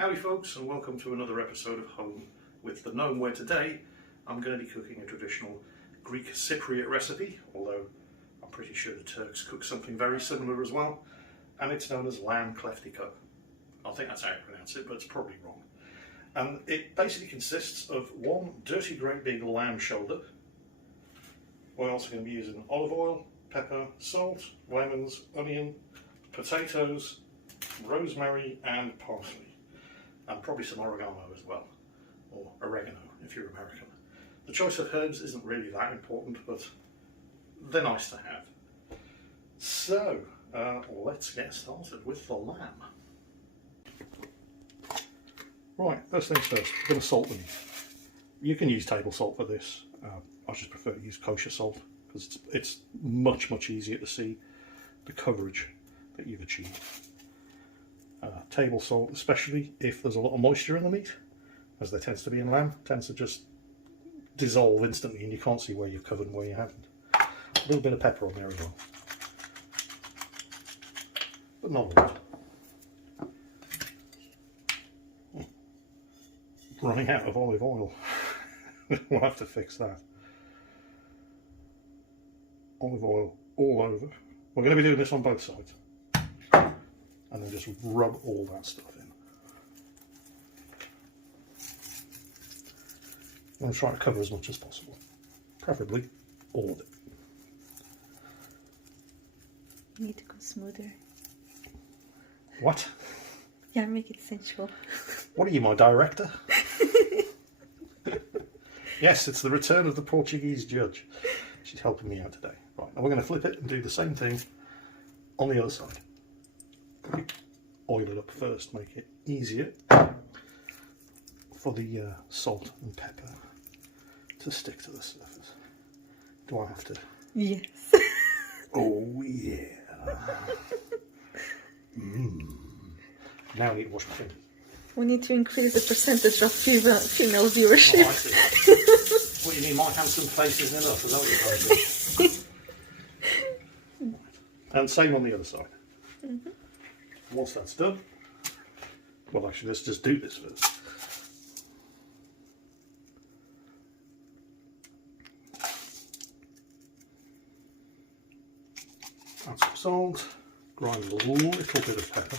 Howdy folks, and welcome to another episode of Home with the Gnome, where today I'm going to be cooking a traditional Greek Cypriot recipe, although I'm pretty sure the Turks cook something very similar as well, and it's known as lamb Kleftiko. I think that's how you pronounce it, but it's probably wrong. And it basically consists of one dirty great big lamb shoulder. We're also going to be using olive oil, pepper, salt, lemons, onion, potatoes, rosemary and parsley. And probably some oregano as well, or oregano if you're American. The choice of herbs isn't really that important, but they're nice to have. So, let's get started with the lamb. Right, first things first, I'm going to salt the meat. You can use table salt for this. I just prefer to use kosher salt because it's much easier to see the coverage that you've achieved. Table salt, especially if there's a lot of moisture in the meat, as there tends to be in lamb, tends to just dissolve instantly and you can't see where you've covered and where you haven't. A little bit of pepper on there as well, but not a lot. Running out of olive oil. We'll have to fix that. Olive oil all over. We're going to be doing this on both sides. And then just rub all that stuff in. I'm going to try to cover as much as possible. Preferably all of it. You need to go smoother. What? Yeah, make it sensual. What are you, my director? Yes, it's the return of the Portuguese judge. She's helping me out today. Right, now we're going to flip it and do the same thing on the other side. Oil it up first, make it easier for the salt and pepper to stick to the surface. Do I have to? Yes. Oh yeah. Now I need to wash my fingers. We need to increase the percentage of female viewership. Oh, I see. What, you mean my handsome face isn't enough? Is that what you're trying to do? And same on the other side. Once that's done, well, actually, let's just do this first. Add some salt, grind a little bit of pepper.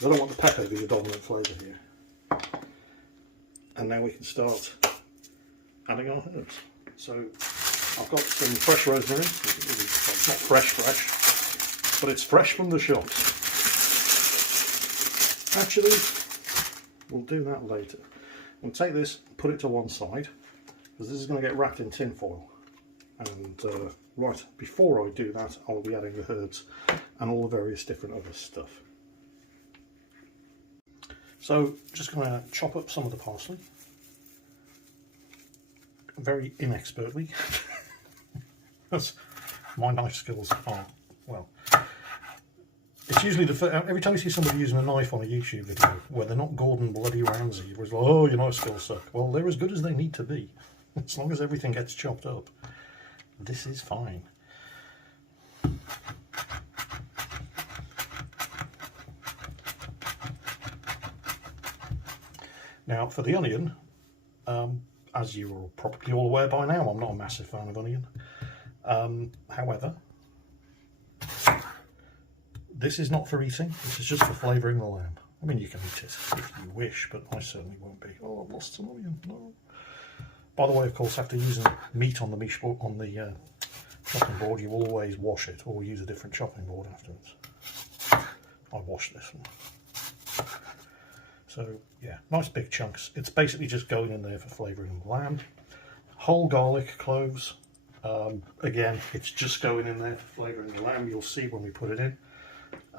I don't want the pepper to be the dominant flavour here. And now we can start adding our herbs. So I've got some fresh rosemary. It's not fresh, but it's fresh from the shops. Actually, we'll do that later. We'll take this, put it to one side, because this is going to get wrapped in tin foil. And right before I do that, I'll be adding the herbs and all the various different other stuff. So, just going to chop up some of the parsley, very inexpertly, because my knife skills are, well, it's usually every time you see somebody using a knife on a YouTube video where they're not Gordon Bloody Ramsay, where it's like, oh, your knife skills suck. Well, they're as good as they need to be. As long as everything gets chopped up, this is fine. Now, for the onion, as you're probably all aware by now, I'm not a massive fan of onion. However, this is not for eating, this is just for flavouring the lamb. I mean, you can eat it if you wish, but I certainly won't be. Oh, I've lost some onion, no. By the way, of course, after using meat on the chopping board, you will always wash it, or use a different chopping board afterwards. I washed this one. So, yeah, nice big chunks. It's basically just going in there for flavouring the lamb. Whole garlic, cloves. Again, it's just going in there for flavouring the lamb. You'll see when we put it in.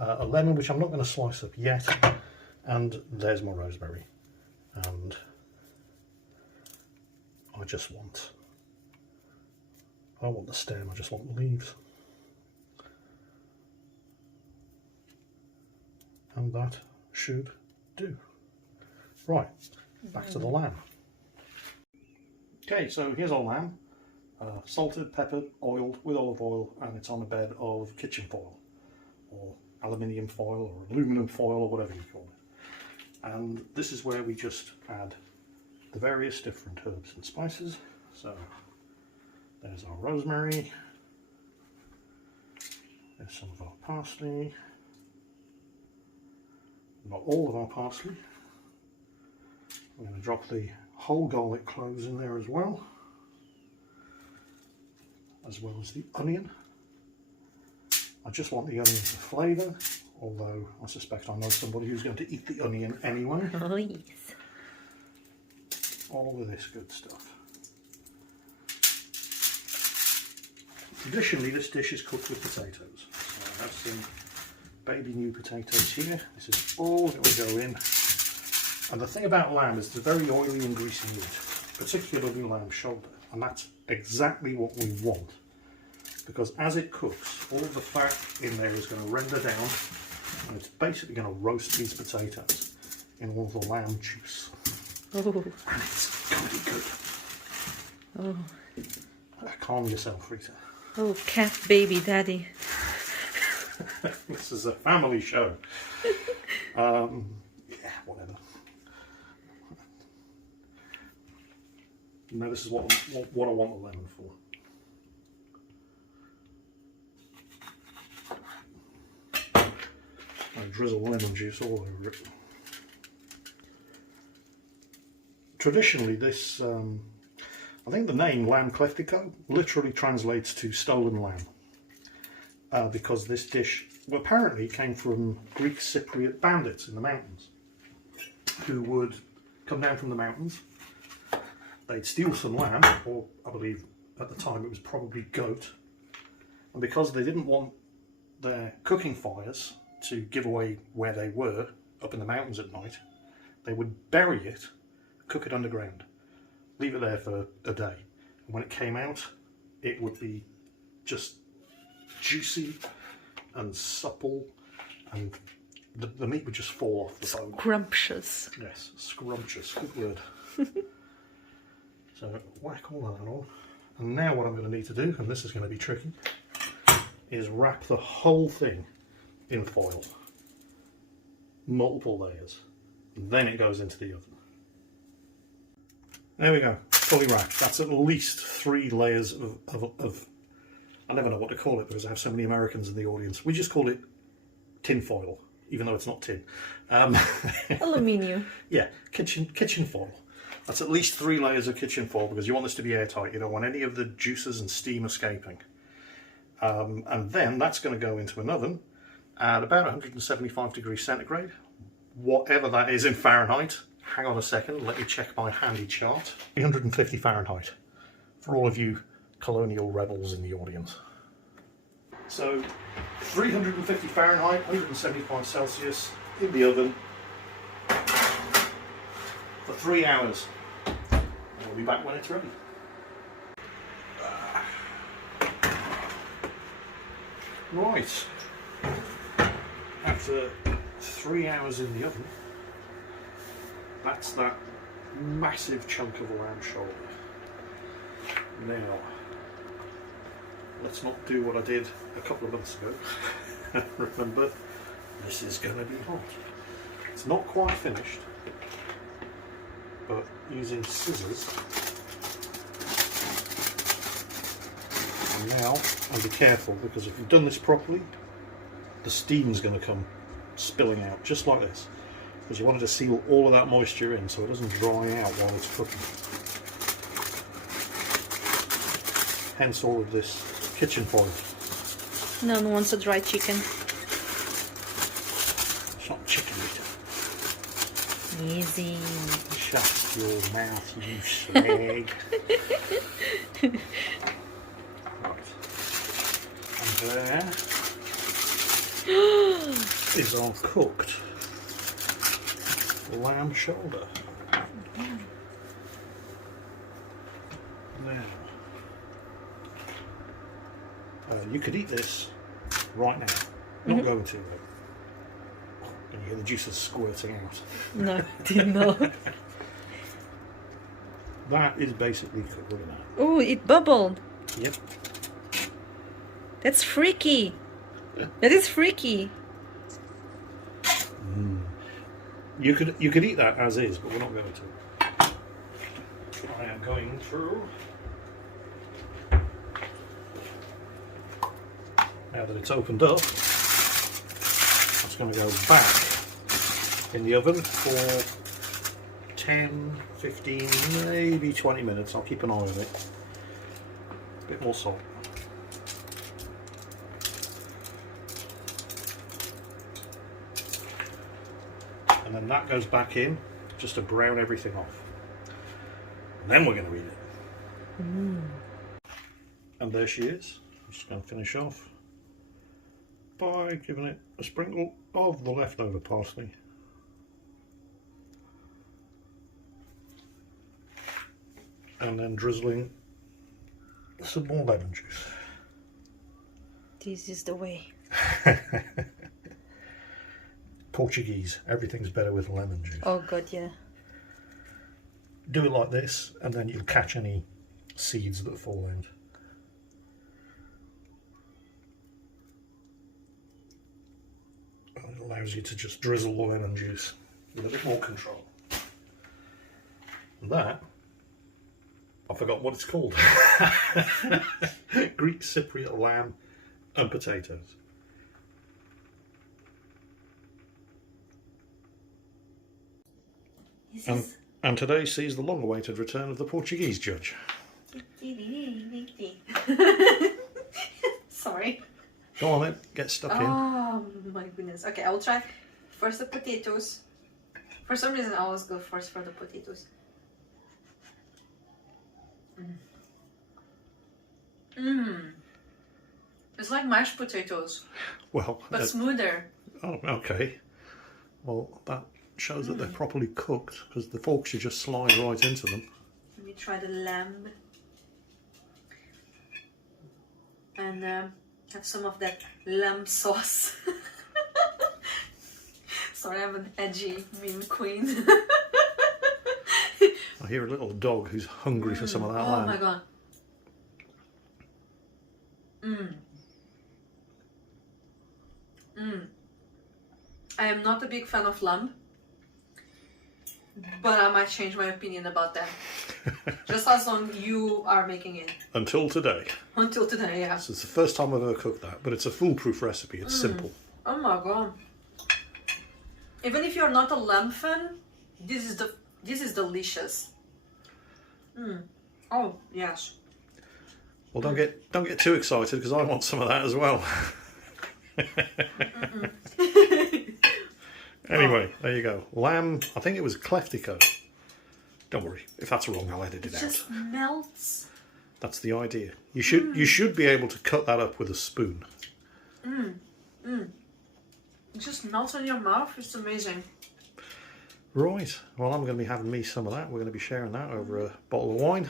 A lemon, which I'm not going to slice up yet, and there's my rosemary. And I don't want the stem, I just want the leaves. And that should do. Right, back to the lamb. Okay, so here's our lamb. Salted, peppered, oiled with olive oil, and it's on a bed of kitchen foil, or aluminium foil, or aluminum foil, or whatever you call it. And this is where we just add the various different herbs and spices. So there's our rosemary, there's some of our parsley, not all of our parsley. I'm going to drop the whole garlic cloves in there as well as the onion. I just want the onion for flavour, although I suspect I know somebody who's going to eat the onion anyway. Oh yes. All of this good stuff. Traditionally this dish is cooked with potatoes. So I have some baby new potatoes here. This is all going to go in. And the thing about lamb is it's a very oily and greasy meat, particularly lamb shoulder. And that's exactly what we want. Because as it cooks, all of the fat in there is going to render down, and it's basically going to roast these potatoes in all of the lamb juice. Oh. And it's going to be good. Oh. Calm yourself, Rita. Oh, cat baby daddy. This is a family show. Yeah, whatever. No, this is what I want the lemon for. I drizzle lemon juice all over it. Traditionally, this, I think the name lamb Kleftiko literally translates to stolen lamb. Because this dish apparently came from Greek Cypriot bandits in the mountains who would come down from the mountains, they'd steal some lamb, or I believe at the time it was probably goat, and because they didn't want their cooking fires to give away where they were up in the mountains at night, they would bury it, cook it underground, leave it there for a day, and when it came out it would be just juicy and supple, and the meat would just fall off the bone. Scrumptious. Yes, scrumptious, good word. So whack all that on, and now what I'm going to need to do, and this is going to be tricky, is wrap the whole thing in foil, multiple layers, and then it goes into the oven. There we go, fully wrapped. That's at least 3 layers of I never know what to call it because I have so many Americans in the audience. We just call it tin foil, even though it's not tin. Aluminium. Yeah, kitchen foil. That's at least 3 layers of kitchen foil because you want this to be airtight. You don't want any of the juices and steam escaping. And then that's going to go into an oven at about 175 degrees centigrade, whatever that is in Fahrenheit. Hang on a second, let me check my handy chart. 350 Fahrenheit for all of you colonial rebels in the audience. So 350 Fahrenheit, 175 Celsius in the oven for 3 hours. And we'll be back when it's ready. Right, after 3 hours in the oven, that's that massive chunk of lamb shoulder. Now, let's not do what I did a couple of months ago. Remember, this is going to be hot. It's not quite finished, but using scissors. And now, and be careful, because if you've done this properly, the steam's going to come spilling out, just like this. Because you wanted to seal all of that moisture in so it doesn't dry out while it's cooking. Hence all of this kitchen foil. No one wants a dry chicken. It's not chicken, Rita. Easy. Shut your mouth, you slag. Right. And there is our cooked lamb shoulder. Now, you could eat this right now. Not going to though. And you hear the juices squirting out. No, did not. That is basically cooked. Look at that. Oh, it bubbled. Yep. That's freaky. That is freaky. You could eat that as is, but we're not going to. I am going through. Now that it's opened up, it's going to go back in the oven for 10, 15, maybe 20 minutes. I'll keep an eye on it. A bit more salt. And then that goes back in just to brown everything off. And then we're going to eat it. And there she is. I'm just going to finish off by giving it a sprinkle of the leftover parsley. And then drizzling some more lemon juice. This is the way. Portuguese, everything's better with lemon juice. Oh god, yeah. Do it like this, and then you'll catch any seeds that fall out. And it allows you to just drizzle the lemon juice with a bit more control. And that, I forgot what it's called. Greek Cypriot lamb and potatoes. And today sees the long-awaited return of the Portuguese judge. Sorry. Go on then, get stuck in. Oh my goodness. Okay, I will try first the potatoes. For some reason, I always go first for the potatoes. It's like mashed potatoes, Well, but smoother. Oh, okay. Well, that shows that they're properly cooked, because the fork should just slide right into them. Let me try the lamb. And have some of that lamb sauce. Sorry, I'm an edgy meme queen. I hear a little dog who's hungry for some of that lamb. Oh my god. I am not a big fan of lamb, but I might change my opinion about that. Just as long as you are making it. Until today. Until today, yeah. So it's the first time I've ever cooked that, but it's a foolproof recipe. It's simple. Oh my god. Even if you're not a lamb fan, this is delicious. Oh yes. Well, don't get too excited, because I want some of that as well. Anyway, there you go. Lamb, I think it was Kleftiko. Don't worry, if that's wrong, I'll edit it out. It just melts. That's the idea. You should be able to cut that up with a spoon. It just melts in your mouth. It's amazing. Right. Well, I'm going to be having me some of that. We're going to be sharing that over a bottle of wine.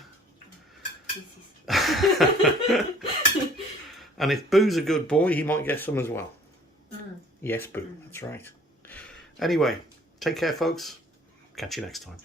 And if Boo's a good boy, he might get some as well. Yes, Boo. That's right. Anyway, take care, folks. Catch you next time.